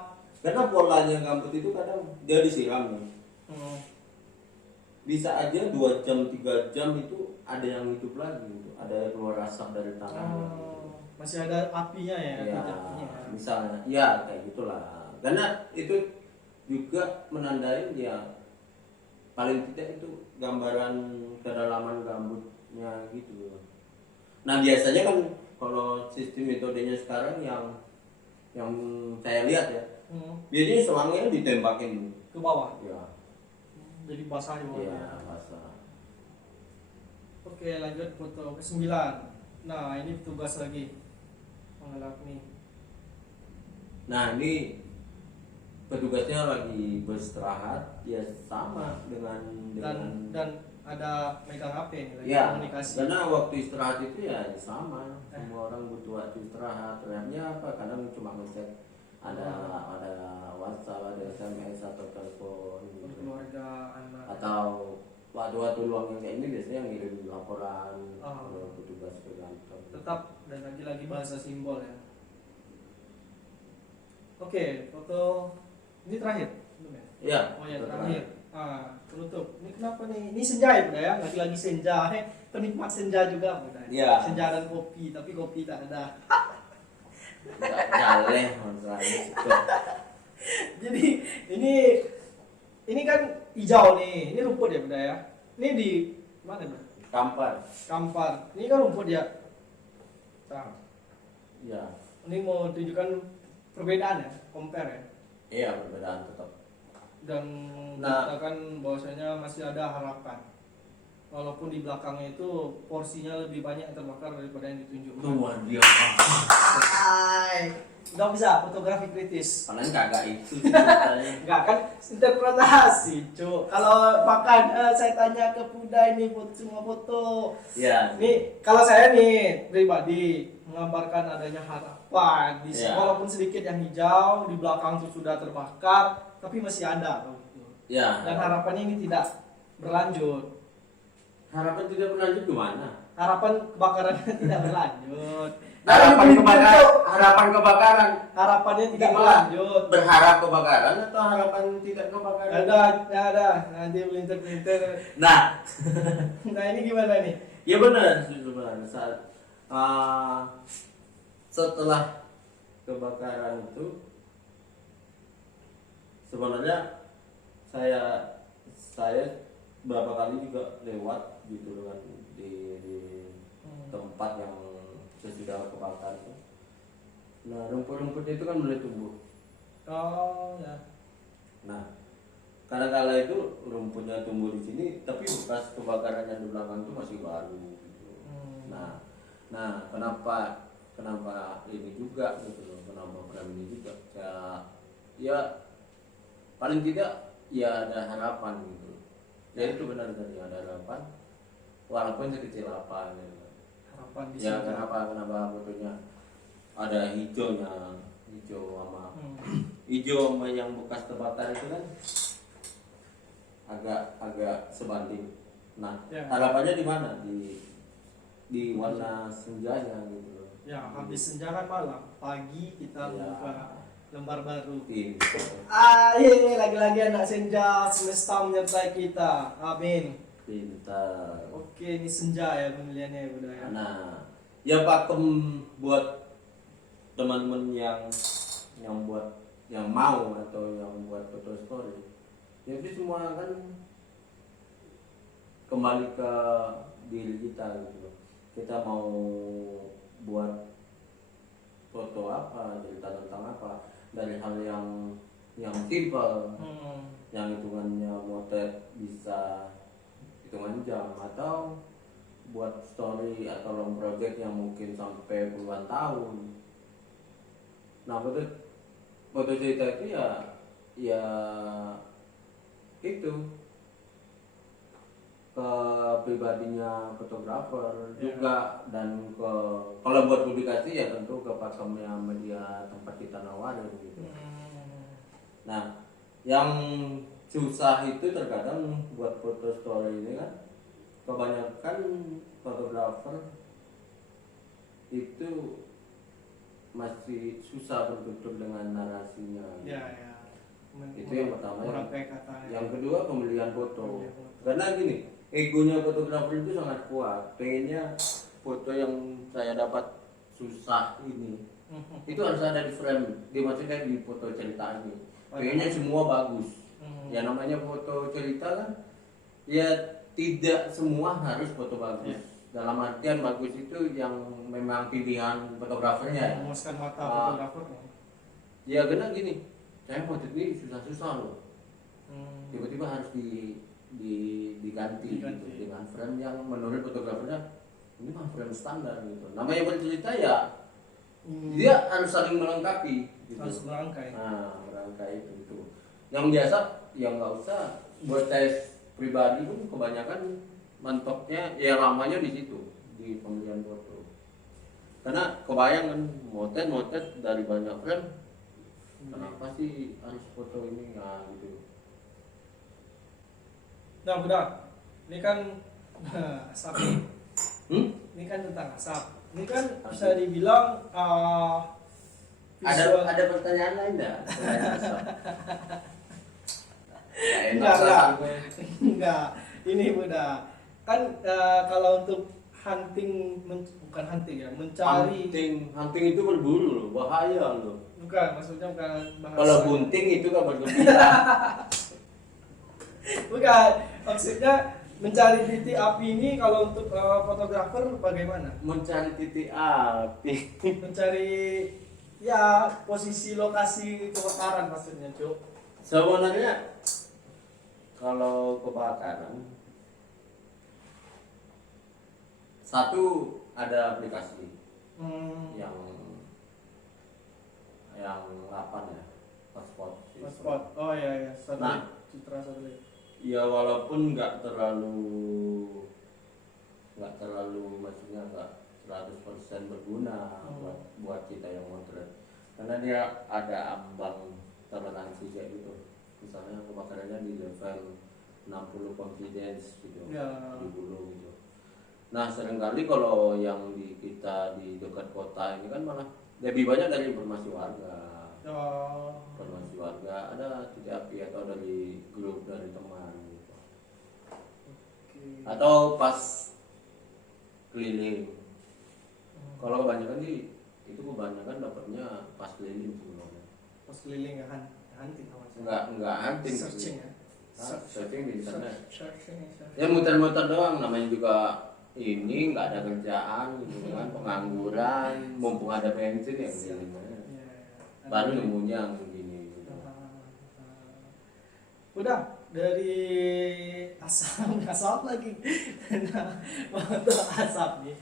Karena polanya gambut itu kadang dia disiram nih. Hmm. Bisa aja 2 jam 3 jam itu ada yang hidup lagi gitu. Ada yang keluar asap dari tanah. Oh, masih ada apinya ya, Ya, jejaknya. misalnya, ya kayak gitulah. Karena itu juga menandai ya paling tidak itu gambaran kedalaman gambutnya gitu. Nah biasanya kan kalau sistem metodenya sekarang yang saya lihat ya, biasanya selangnya ditembakin. Ke bawah. Ya, Jadi basah di bawah. iya basah. Oke, lanjut foto ke-9. Nah, ini tugas lagi mengelap nih. Nah ini petugasnya lagi beristirahat, ya sama dengan Dan ada megang HP nih lagi ya, komunikasi. karena waktu istirahat itu ya sama, semua orang butuh waktu istirahat. Ternyata apa? Kadang cuma ngecek ada WhatsApp, ada SMS atau telepon gitu. Keluarga, anak. Atau waktu-waktu luang yang kayak ini biasanya ngirim laporan Oh. kalau petugas ke kantor. Tetap dan lagi bahasa simbol ya. Oke, foto ini terakhir. Belum ya? Iya. Oh ya betul. terakhir. Penutup. Ini kenapa nih? Ini senja ya Bunda ya? Lagi-lagi senja. Penikmat senja juga Bunda. Iya. Senja dan kopi, tapi kopi tak ada. Nggak jaleh masalahnya itu. Jadi ini kan hijau nih. Ini rumput ya Bunda ya? Ini di mana Bunda? Kampar. Kampar. Ini kan rumput ya. Nah, Ya. ini mau tunjukkan perbedaan ya, compare ya. Iya, perbedaan tetap. Dan Nah. mengatakan bahwasanya masih ada harapan. Walaupun di belakangnya itu porsinya lebih banyak yang terbakar daripada yang ditunjukkan. Luar biasa. Udah bisa fotografi kritis. Kalian kagak itu sih ceritanya. Enggak kan interpretasi, Cuk. Kalau makan saya tanya ke Buddha ini semua foto. Iya. Nih, kalau saya nih pribadi menggambarkan adanya harapan di Ya. walaupun sedikit yang hijau di belakang itu sudah terbakar, tapi masih ada begitu. Ya. Dan harapannya ini tidak berlanjut. Harapan tidak berlanjut gimana? Harapan kebakarannya tidak berlanjut. Harapan Nah, kebakaran, harapan kebakaran. harapannya tidak Gimana? berlanjut. Berharap kebakaran atau harapan tidak kebakaran? Ya ada, nanti melintir-melintir. Nah, Nah ini gimana nih? ya benar sebenarnya setelah kebakaran itu sebenarnya saya berapa kali juga lewat gitu kan di tempat yang sesudah kebakaran itu. Nah rumput-rumputnya itu kan mulai tumbuh. Oh ya. Nah kadang-kala itu rumputnya tumbuh di sini tapi bekas kebakaran yang di belakang itu masih baru gitu. Nah kenapa ini juga gitu loh, kenapa program ini juga ya paling tidak ya ada harapan gitu. Ya itu benar tadi ada harapan walaupun sekecil apa gitu. Harapan di Ya sini. kenapa fotonya ada hijau sama hijau sama yang bekas terbakar itu kan agak sebanding. Nah Ya. harapannya di mana di warna senjanya gitu loh. Ya habis senja kan malam, pagi kita Ya. buka lembar baru. Gitu. Iya, lagi-lagi anak senja semesta menyertai kita. Amin. Pintar. Oke, ini senja ya pemilihannya ya Bunda ya. Nah, ya pakem buat teman-teman yang mau atau yang buat foto story. Jadi semua kan kembali ke diri kita gitu. kita mau buat foto apa, cerita tentang apa, dari hal yang simpel, yang hitungannya motret bisa hitungan jam, atau buat story atau long project yang mungkin sampai puluhan tahun. Nah, foto cerita itu ya itu ke pribadinya fotografer juga, dan kalau buat publikasi ya tentu ke platformnya media tempat kita nawarin gitu. Nah, yang susah itu terkadang buat foto story ini kan, kebanyakan fotografer itu masih susah bertutur dengan narasinya. Ya. Itu yang pertama. Yang Ya. kedua, pembelian foto. Karena gini, egonya fotografer itu sangat kuat. Pengennya foto yang saya dapat susah ini itu harus ada di frame, dimaksudnya di foto cerita ini. Pengennya semua bagus. Ya namanya foto cerita kan, ya tidak semua harus foto bagus. Dalam artian bagus itu yang memang pilihan fotografernya. Memuaskan mata fotografernya. Ya karena gini, saya foto ini susah-susah loh. Tiba-tiba harus diganti gitu, dengan frame yang menurut fotografernya ini mah frame standar gitu. Namanya bercerita ya dia harus saling melengkapi gitu. Harus merangkai. Nah, merangkai itu. Yang biasa yang nggak usah, buat tes pribadi pun kebanyakan mentoknya ya lamanya di situ, di pembelian foto. Karena kebayang kan motet dari banyak frame, kenapa sih harus foto ini, nah gitu. Nah, udah. Ini kan asap. Ini kan tentang asap. Ini kan bisa dibilang visual. Ada pertanyaan lain enggak? Enggak. Ini udah. Kan kalau untuk hunting, bukan hunting ya, mencari. Hunting itu berburu loh, bahaya loh. Bukan, maksudnya bukan bahasa. Kalau bunting itu kan bergembira. Bukan, maksudnya mencari titik api ini kalau untuk fotografer bagaimana? Mencari titik api. Mencari ya posisi lokasi kebakaran maksudnya, Cuk. Sebenarnya kalau kebakaran, satu ada aplikasi yang 8 ya, hotspot. Oh iya, satelit. Nah, Citra satelit. ya walaupun nggak terlalu maksudnya nggak 100% berguna buat kita yang motret, karena dia ada ambang toleransi kayak gitu. Misalnya kebakarannya di level 60 confidence gitu, di bulu gitu. Nah, seringkali kalau yang di kita di dekat kota ini kan malah lebih banyak dari informasi warga. Informasi warga, ada titik api atau dari grup dari teman gitu. Atau pas keliling. Kalau kebanyakan sih itu kebanyakan dapatnya pas keliling sebenarnya. Pas keliling ya hunting apa sih? Enggak hunting. Searching ya. Searching di internet. Searching. Ya muter-muter doang, namanya juga ini nggak ada kerjaan gitu kan, pengangguran, mumpung ada bensin ya baru nemunya yang begini gitu. Udah dari asap lagi. Foto asap nih.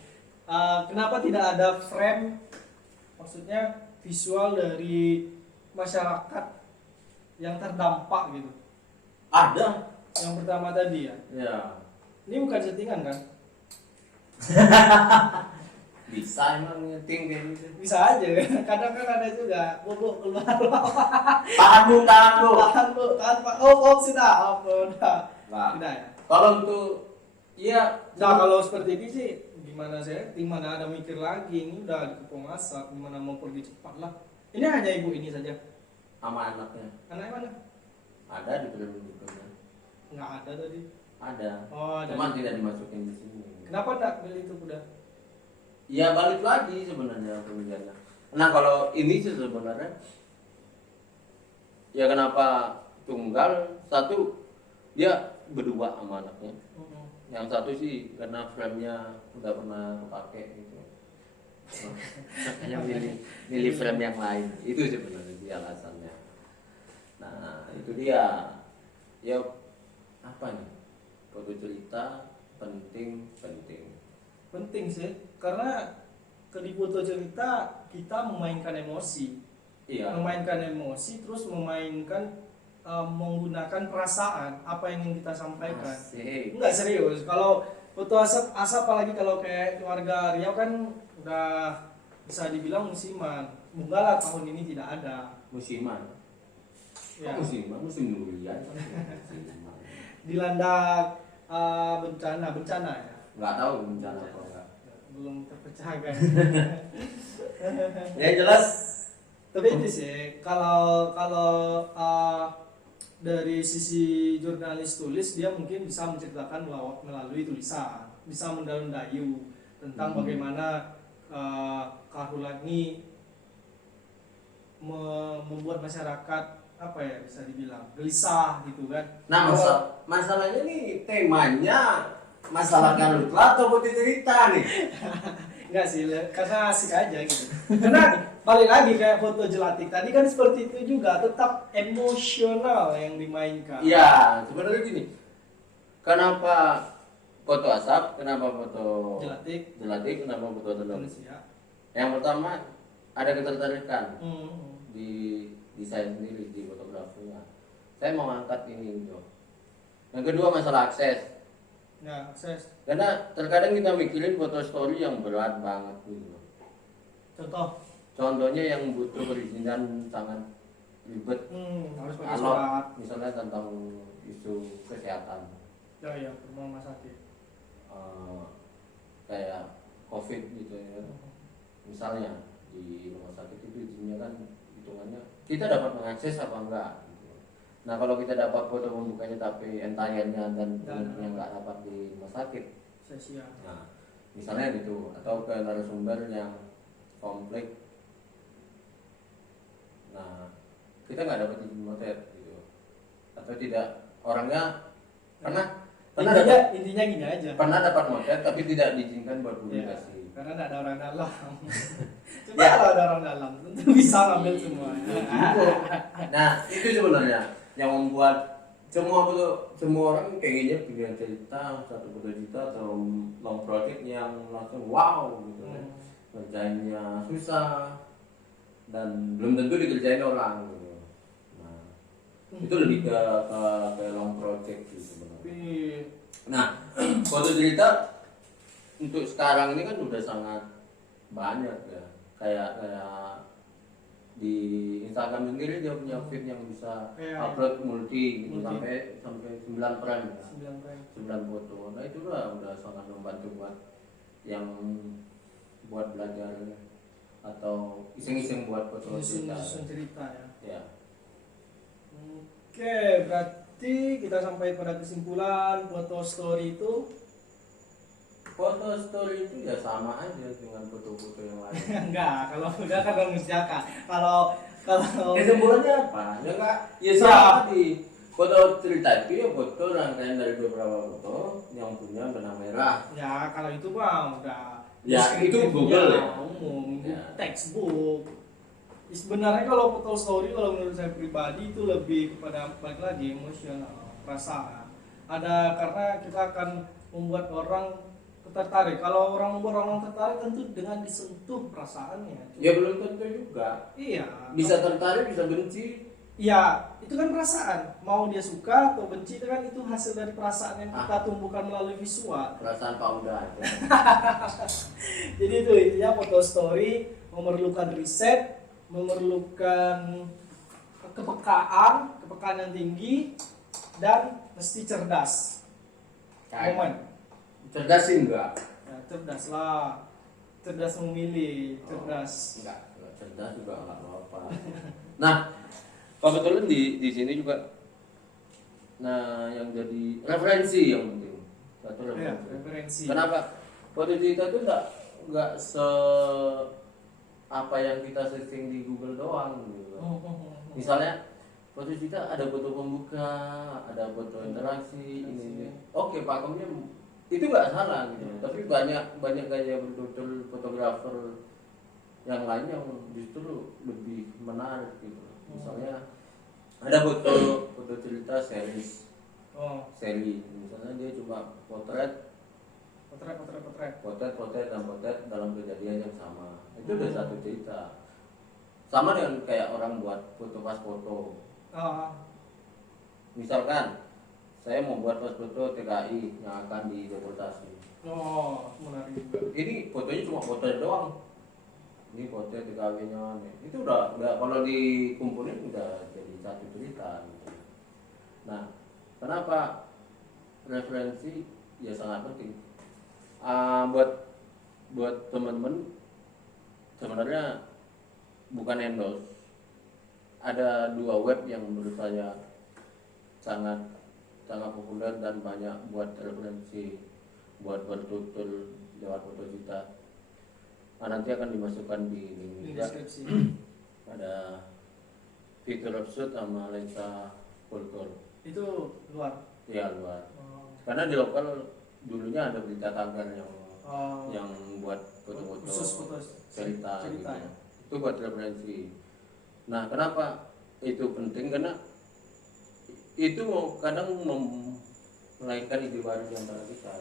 Kenapa tidak ada frame, maksudnya visual dari masyarakat yang terdampak gitu? Ada. Yang pertama tadi ya. Ya. Ini bukan settingan kan? Bisa emang nyeting kayak gitu. Bisa aja. Kadang kan ada juga bubuk keluar. Tahan bu. Tahan Pak. Oh sudah. Udah. Nah, Udah ya. kalau untuk iya. Nah kalau seperti ini sih gimana mana ada mikir lagi, ini udah dikepung asap, gimana mau pergi cepat lah. Ini hanya ibu ini saja. Sama anaknya. Anaknya mana? Ada di film-filmnya. Nggak ada tadi. Ada. Oh, ada. Cuman tidak dimasukin di sini. Kenapa tak beli itu kuda? Ya balik lagi sebenarnya pemilihannya. Nah kalau ini sih sebenarnya ya kenapa tunggal, satu dia berdua sama anaknya. Yang satu sih karena frame-nya udah pernah kepake gitu. Makanya milih frame yang lain. Itu sebenarnya dia alasannya. Nah, itu dia. Ya apa nih? Foto cerita penting. Penting sih, karena di foto cerita kita memainkan emosi. Iya. Memainkan emosi, terus menggunakan perasaan apa yang ingin kita sampaikan. Asik. Enggak serius. Kalau foto asap apalagi kalau kayak keluarga Riau kan udah bisa dibilang musiman. Semoga lah tahun ini tidak ada. Musiman. Ya. Musim durian. Musiman. Dilanda bencana ya. Nggak tahu bencana apa enggak. Belum terpecahkan. Ya jelas. Tapi itu sih kalau dari sisi jurnalis tulis dia mungkin bisa menceritakan melalui tulisan, bisa mendayu tentang bagaimana Kahulan ini membuat masyarakat apa ya bisa dibilang gelisah gitu kan. Nah, masalahnya nih temanya masalah karhutlah atau putih cerita nih. Enggak sih, karena asik aja gitu. Karena balik lagi kayak foto Jelatik tadi kan seperti itu juga, tetap emosional yang dimainkan. Iya, sebenarnya gini. Kenapa foto asap, kenapa foto Jelatik, kenapa foto telur? manusia. Yang pertama ada ketertarikan Hmm. di saya sendiri di fotografinya. Saya mau angkat ini gitu. Yang kedua masalah akses. Ya, akses. Karena terkadang kita mikirin foto story yang berat banget gitu. Contoh, Contohnya yang butuh perizinan sangat ribet. harus pakai Kalau surat. misalnya tentang isu kesehatan, Ya, rumah sakit. kayak COVID gitu ya. Misalnya di rumah sakit itu izinnya kan hitungannya kita dapat mengakses apa enggak. Gitu. Nah kalau kita dapat foto pembukanya tapi entayannya dan yang nggak dapat di rumah sakit. Sia-sia. Nah misalnya gitu atau ke narasumber yang konflik. Nah kita nggak dapat izin motret gitu atau tidak orangnya pernah Intinya gini aja. pernah dapat motret tapi tidak diizinkan buat Ya, publikasi. karena tidak ada orang dalam. Coba Ya. kalau ada orang dalam, tentu bisa ngambil semua. Nah itu sebenarnya yang membuat semua orang pengennya punya cerita satu cerita atau long project yang langsung wow gitu kan. Kerjanya susah dan belum tentu dikerjain orang gitu. Nah itu lebih ke long project gitu sebenarnya. Nah foto cerita untuk sekarang ini kan udah sangat banyak ya kayak di Instagram sendiri dia punya feed yang bisa upload multi gitu sampai 9 frame ya. 9 foto. Nah itu udah sangat membantu buat yang buat belajar atau iseng-iseng buat foto cerita. cerita ya. Ya. Oke, berarti kita sampai pada kesimpulan foto story itu Foto story itu ya sama aja dengan foto-foto yang lain. enggak, kalau udah kan manusiakan. Kalau Kesimpulannya apa? Ya enggak, ya sama di foto cerita itu ya foto rangkaian dari beberapa foto yang punya benang merah. ya kalau itu mah udah Ya, itu deskriptifnya Google ya? umum, Ya. textbook. Sebenarnya kalau foto story kalau menurut saya pribadi itu lebih kepada balik lagi emosional, perasaan. Ada karena kita akan membuat orang tertarik. Kalau orang membuat orang tertarik tentu dengan disentuh perasaannya. Ya belum tentu juga. Iya. Bisa tertarik, bisa benci. Iya, itu kan perasaan. Mau dia suka atau benci itu kan itu hasil dari perasaan yang kita tumbuhkan melalui visual. Perasaan Pak Uda aja. Jadi itu intinya foto story memerlukan riset, memerlukan kepekaan yang tinggi dan mesti cerdas. Momen. Cerdas sih enggak. Ya, cerdas lah. Cerdas memilih, cerdas. Enggak cerdas juga enggak apa-apa. Nah, kebetulan di sini juga nah yang jadi referensi yang penting. Satu Ya, referensi. referensi. Kenapa? Foto cerita itu enggak apa yang kita searching di Google doang gitu. Misalnya foto cerita ada foto pembuka, ada foto interaksi, ini. Oke, pakemnya itu nggak salah gitu. Tapi banyak gaya betul fotografer yang lain yang justru lebih menarik gitu. Misalnya ada foto cerita series, Oh, seri, misalnya dia cuma potret dan potret dalam kejadian yang sama. Itu udah satu cerita. Sama dengan kayak orang buat foto pas foto. oh, Misalkan saya mau buat pas foto TKI yang akan dideportasi. oh, menarik juga. Ini fotonya cuma foto doang. Ini foto TKW-nya. Itu udah kalau dikumpulin udah jadi satu cerita gitu. Nah, kenapa referensi ya sangat penting. Buat teman-teman sebenarnya bukan endorse. Ada 2 web yang menurut saya sangat populer dan banyak buat referensi, buat bertutur lewat foto kita. Nanti akan dimasukkan di deskripsi. ada Victor Absurd sama Lensa Kultur. Itu luar. Ya luar. Oh. Karena di lokal dulunya ada berita tagar Oh. yang buat foto-foto Khusus foto cerita gitu. ya. Itu buat referensi. Nah, kenapa itu penting? Karena itu kadang melahirkan ide baru di antara kita.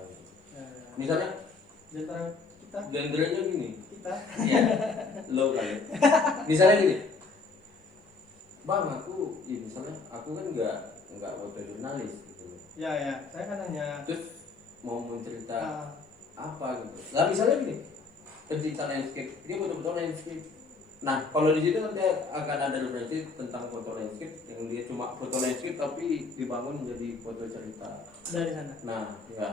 Ya. Misalnya Di antara kita genrenya gini. Iya. Lo kali. Misalnya gini. Bang, ya misalnya aku kan nggak foto jurnalis gitu. Ya. Saya kan hanya Terus mau mencerita ah, apa gitu. Nah, misalnya gini. Pencerita landscape, dia foto-foto landscape. Nah, kalau di situ nanti akan ada referensi tentang foto landscape yang dia cuma foto landscape tapi dibangun menjadi foto cerita. dari sana. Nah, ya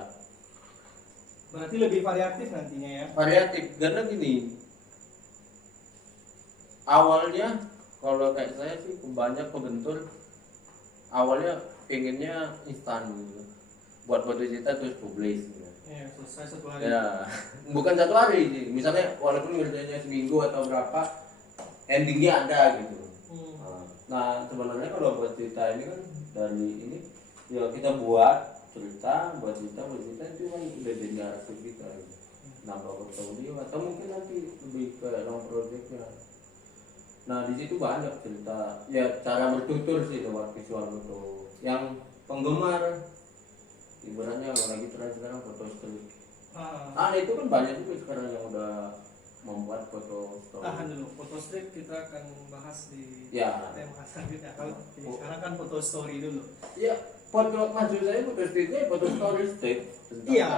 Berarti lebih variatif nantinya ya. variatif karena gini. Awalnya kalau kayak saya sih banyak kebentur awalnya pengennya instan gitu. Buat foto cerita terus publish gitu. Iya, selesai 1 hari. Ya, bukan 1 hari sih. Misalnya walaupun ngerjainnya seminggu atau berapa, endingnya ada gitu. Nah, sebenarnya kalau buat cerita ini kan dari ini, ya kita buat cerita itu kan udah jadi arsip kita. Gitu. Nambah portfolio atau mungkin nanti lebih ke long projectnya. Nah, di situ banyak cerita. Ya, cara bertutur sih lewat visual foto. Yang penggemar ibaratnya lagi tren sekarang foto street. Itu kan banyak juga sekarang yang udah membuat foto story. Tahan dulu, foto street kita akan bahas di Ya. tema selanjutnya. Kalau sekarang kan foto story dulu. Ya, foto maksud saya foto streetnya foto story street. Iya,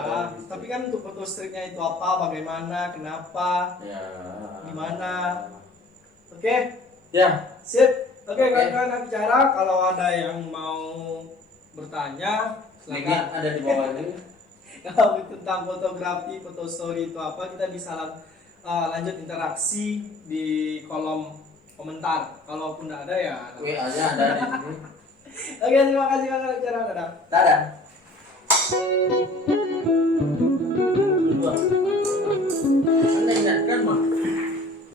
tapi kan untuk foto streetnya itu apa, bagaimana, kenapa, Ya. gimana. Oke, Ya. sip. Oke, Oke. kawan-kawan bicara. Kalau ada yang mau bertanya, Linknya silakan. ada di bawah ini. Kalau tentang fotografi, foto story itu apa, kita bisa lanjut interaksi di kolom komentar. Kalaupun tidak ada ya. WA-nya ada di sini. Oke, terima kasih kawan-kawan bicara. Dadah. Dadah.